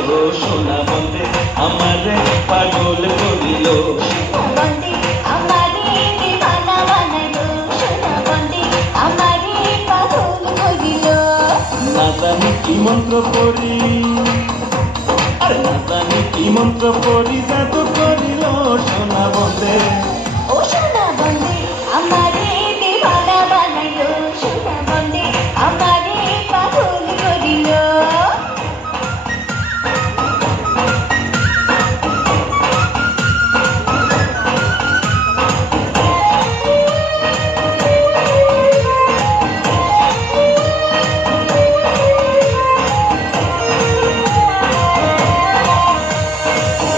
গো সোনা বন্দে আমারে পাগল করিল বন্দে আমারে দিওয়ানা বানাইলো সোনা বন্দে আমারে পাগল করিল না জানি কি মন্ত্র পড়ি আরে না জানি কি মন্ত্র পড়ি জাদু করিল সোনা বন্দে ও সোনা বন্দে আমারে দিওয়ানা বানাইলো সোনা বন্দে আমারে পাগল করিল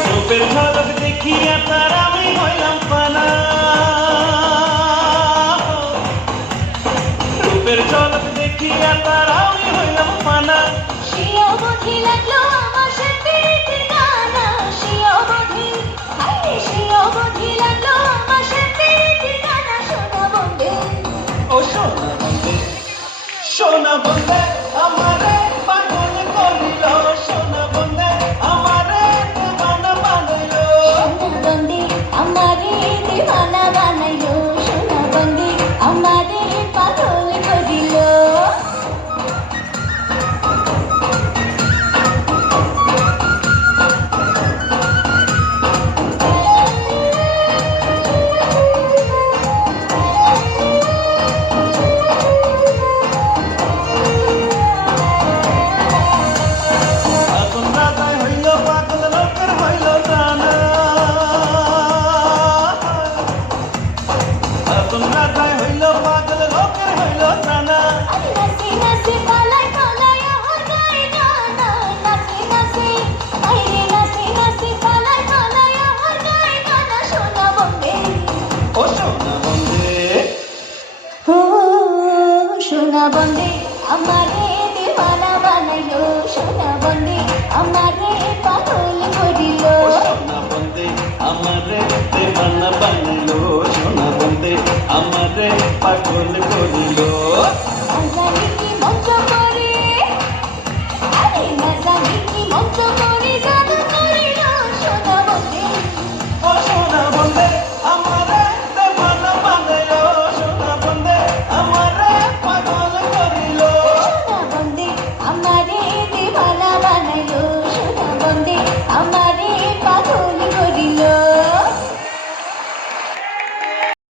রূপের ঝলক দেখিয়া তার আমি হইলাম পানা রূপের ঝলক দেখিয়া তার আমি হইলাম পানা শিও বুঝি লাগলো আমার সাথে ঠিকানা শিও বুঝি হায় শিও বুঝি লাগলো আমার সাথে ঠিকানা সোনা বন্দে ও সোনা বন্দে সোনা বন্দে আমারে পাগল করিল সোনা বন্দে আমারে দিওয়ানা বানাইল সোনা বন্দে আমারে দিওয়ানা বানাইলো সোনা বন্দে আমারে পাগল করিল আগুন রাজায় হইল পাগল লোকের হইল জানা আগুন রাজায় হইল পাগল লোকের হইল জানা আরে নাচি নাচি পালাই পালাই আমার গায়ে গানা নাচি নাচি আরে নাচি নাচি পালাই পালাই আমার গায়ে গানা সোনা বন্দে ও সোনা বন্দে ও সোনা বন্দে আমারে দিওয়ানা বানাইলো সোনা বন্দে আমারে পাগল করিল ও সোনা বন্দে আমারে দেওয়ানা বানাইল সোনা বন্দে আমারে পাগল করিল আজানি কি মন্ত্র